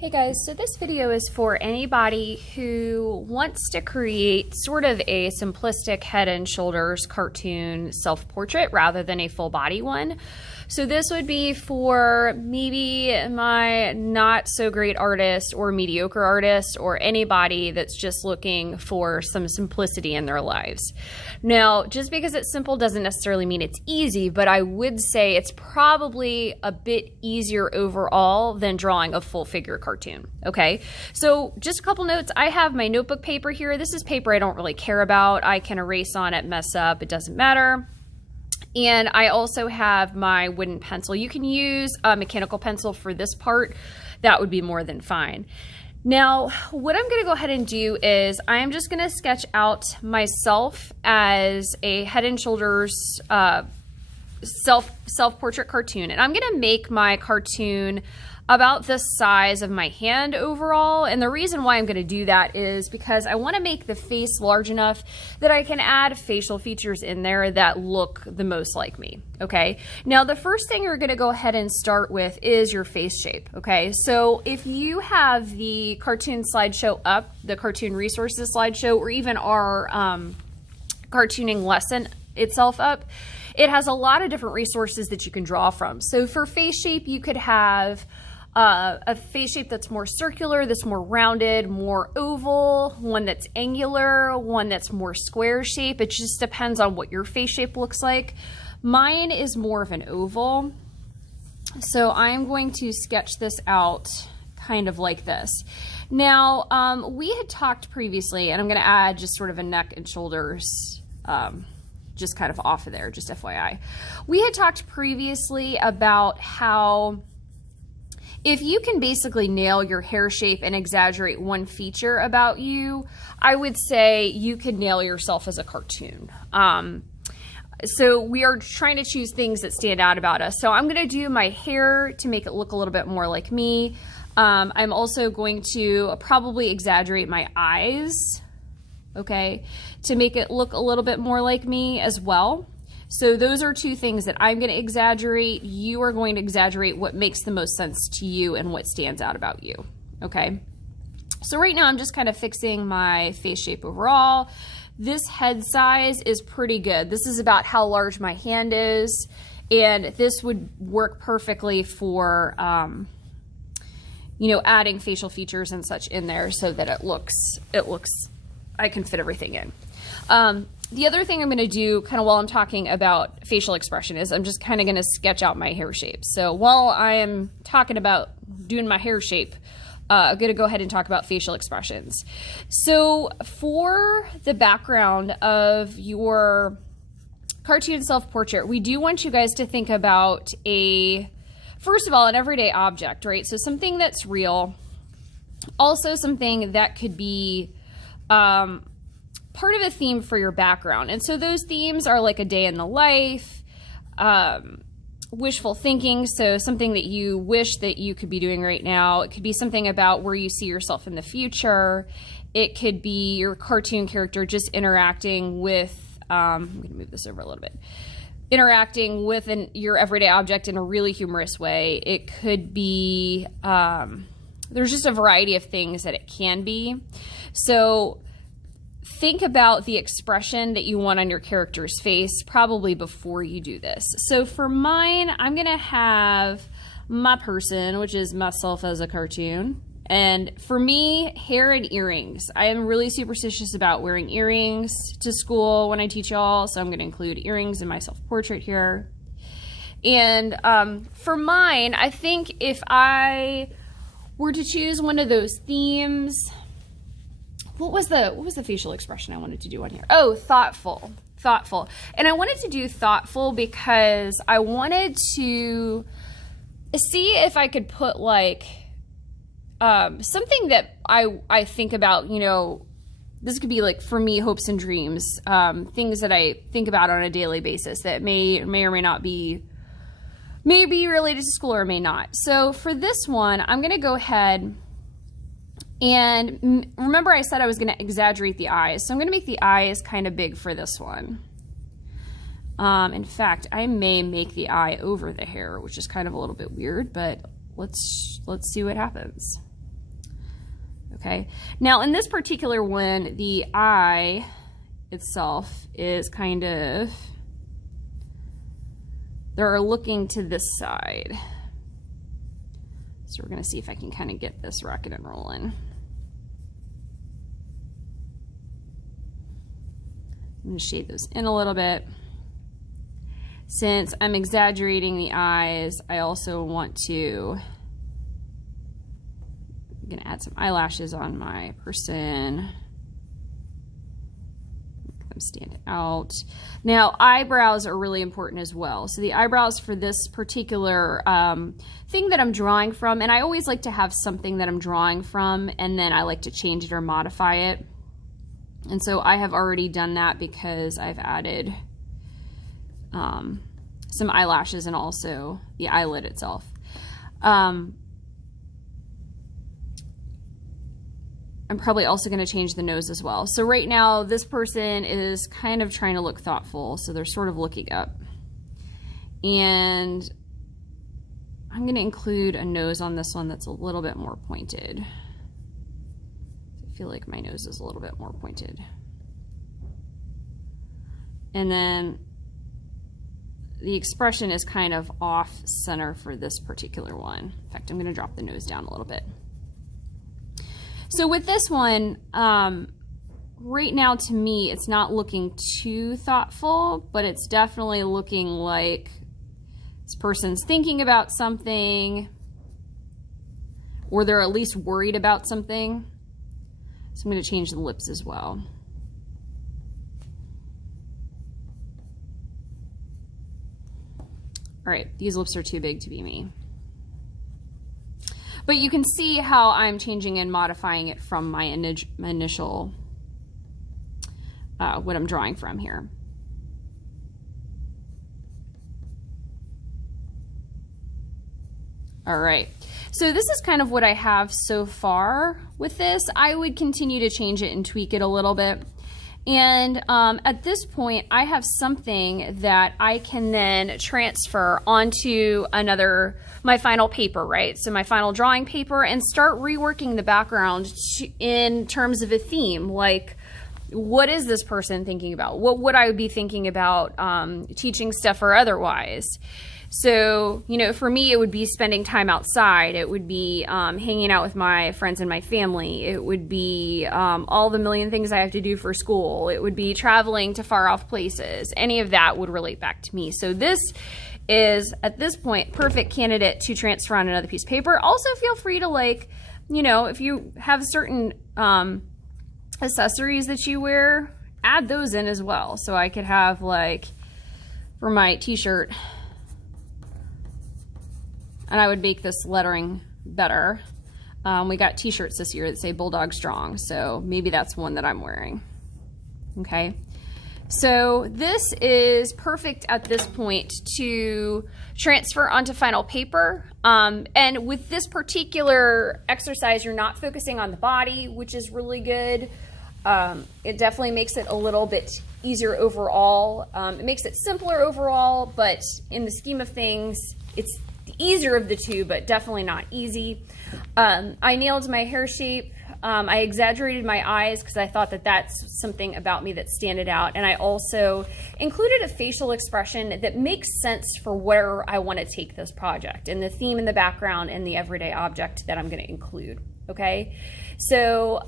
Hey guys, so this video is for anybody who wants to create sort of a simplistic head and shoulders cartoon self-portrait rather than a full body one. So this would be for maybe my not so great artist or mediocre artist or anybody that's just looking for some simplicity in their lives. Now, just because it's simple doesn't necessarily mean it's easy, but I would say it's probably a bit easier overall than drawing a full figure cartoon. Okay, so just a couple notes. I have my notebook paper here. This is paper I don't really care about. I can erase on it, mess up, it doesn't matter. And I also have my wooden pencil. You can use a mechanical pencil for this part. That would be more than fine. Now, what I'm going to go ahead and do is I'm just going to sketch out myself as a head and shoulders self-portrait cartoon. And I'm going to make my cartoon about the size of my hand overall. And the reason why I'm going to do that is because I want to make the face large enough that I can add facial features in there that look the most like me. Okay. Now, the first thing you're going to go ahead and start with is your face shape. Okay. So if you have the cartoon slideshow up, the cartoon resources slideshow, or even our cartooning lesson itself up, it has a lot of different resources that you can draw from. So for face shape, you could have a face shape that's more circular, that's more rounded, more oval, one that's angular, one that's more square shape. It just depends on what your face shape looks like. Mine is more of an oval. So I'm going to sketch this out kind of like this. Now, we had talked previously, and I'm going to add just sort of a neck and shoulders just kind of off of there, just FYI. We had talked previously about how if you can basically nail your hair shape and exaggerate one feature about you, I would say you could nail yourself as a cartoon. So we are trying to choose things that stand out about us. So I'm going to do my hair to make it look a little bit more like me. I'm also going to probably exaggerate my eyes, okay, to make it look a little bit more like me as well. So those are two things that I'm going to exaggerate. You are going to exaggerate what makes the most sense to you and what stands out about you, okay? So right now I'm just kind of fixing my face shape overall. This head size is pretty good. This is about how large my hand is, and this would work perfectly for, you know, adding facial features and such in there so that it looks, I can fit everything in. The other thing I'm going to do kind of while I'm talking about facial expression is I'm just kind of going to sketch out my hair shape. So while I am talking about doing my hair shape, I'm going to go ahead and talk about facial expressions. So for the background of your cartoon self-portrait, we do want you guys to think about first of all, an everyday object, right? So something that's real, also something that could be part of a theme for your background. And so those themes are like a day in the life, wishful thinking, so something that you wish that you could be doing right now. It could be something about where you see yourself in the future. It could be your cartoon character just interacting with, I'm going to move this over a little bit, interacting with your everyday object in a really humorous way. It could be, there's just a variety of things that it can be. So think about the expression that you want on your character's face probably before you do this. So for mine, I'm going to have my person, which is myself as a cartoon. And for me, hair and earrings. I am really superstitious about wearing earrings to school when I teach y'all, so I'm going to include earrings in my self-portrait here. And for mine, I think if I were to choose one of those themes, what was the facial expression I wanted to do on here? Oh, thoughtful. And I wanted to do thoughtful because I wanted to see if I could put like something that I think about, you know, this could be like for me, hopes and dreams, things that I think about on a daily basis that may or may not be, may be related to school or may not. So for this one, I'm going to go ahead and remember I said I was going to exaggerate the eyes. So I'm going to make the eyes kind of big for this one. In fact, I may make the eye over the hair, which is kind of a little bit weird, but let's see what happens. Okay, now in this particular one, the eye itself is kind of, they're looking to this side. So we're gonna see if I can kind of get this rocking and rolling. I'm gonna shade those in a little bit. Since I'm exaggerating the eyes, I also want to, I'm gonna add some eyelashes on my person. Make them stand out. Now, eyebrows are really important as well. So the eyebrows for this particular thing that I'm drawing from, and I always like to have something that I'm drawing from, and then I like to change it or modify it. And so I have already done that because I've added some eyelashes and also the eyelid itself. I'm probably also going to change the nose as well. So right now this person is kind of trying to look thoughtful, so they're sort of looking up. And I'm going to include a nose on this one that's a little bit more pointed. I feel like my nose is a little bit more pointed. And then the expression is kind of off center for this particular one. In fact, I'm going to drop the nose down a little bit. So with this one, right now to me, it's not looking too thoughtful, but it's definitely looking like this person's thinking about something, or they're at least worried about something. So I'm going to change the lips as well. All right, these lips are too big to be me. But you can see how I'm changing and modifying it from my initial, what I'm drawing from here. All right, so this is kind of what I have so far with this. I would continue to change it and tweak it a little bit. And at this point, I have something that I can then transfer onto my final paper, right? So my final drawing paper, and start reworking the background in terms of a theme. Like, what is this person thinking about? What would I be thinking about teaching stuff or otherwise? So, you know, for me, it would be spending time outside. It would be hanging out with my friends and my family. It would be all the million things I have to do for school. It would be traveling to far off places. Any of that would relate back to me. So this is, at this point, perfect candidate to transfer on another piece of paper. Also, feel free to, like, you know, if you have certain accessories that you wear, add those in as well. So I could have, like, for my t-shirt, and I would make this lettering better. We got t-shirts this year that say Bulldog Strong, so maybe that's one that I'm wearing. Okay, so this is perfect at this point to transfer onto final paper. And with this particular exercise, you're not focusing on the body, which is really good. It definitely makes it a little bit easier overall. It makes it simpler overall, but in the scheme of things, it's the easier of the two, but definitely not easy. I nailed my hair shape. I exaggerated my eyes because I thought that that's something about me that stood out. And I also included a facial expression that makes sense for where I want to take this project, and the theme in the background and the everyday object that I'm going to include. Okay, so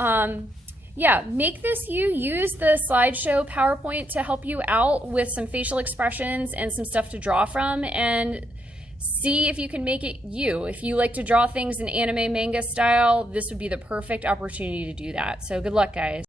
yeah, make this you. Use the slideshow PowerPoint to help you out with some facial expressions and some stuff to draw from, and see if you can make it you. If you like to draw things in anime manga style, this would be the perfect opportunity to do that. So good luck, guys.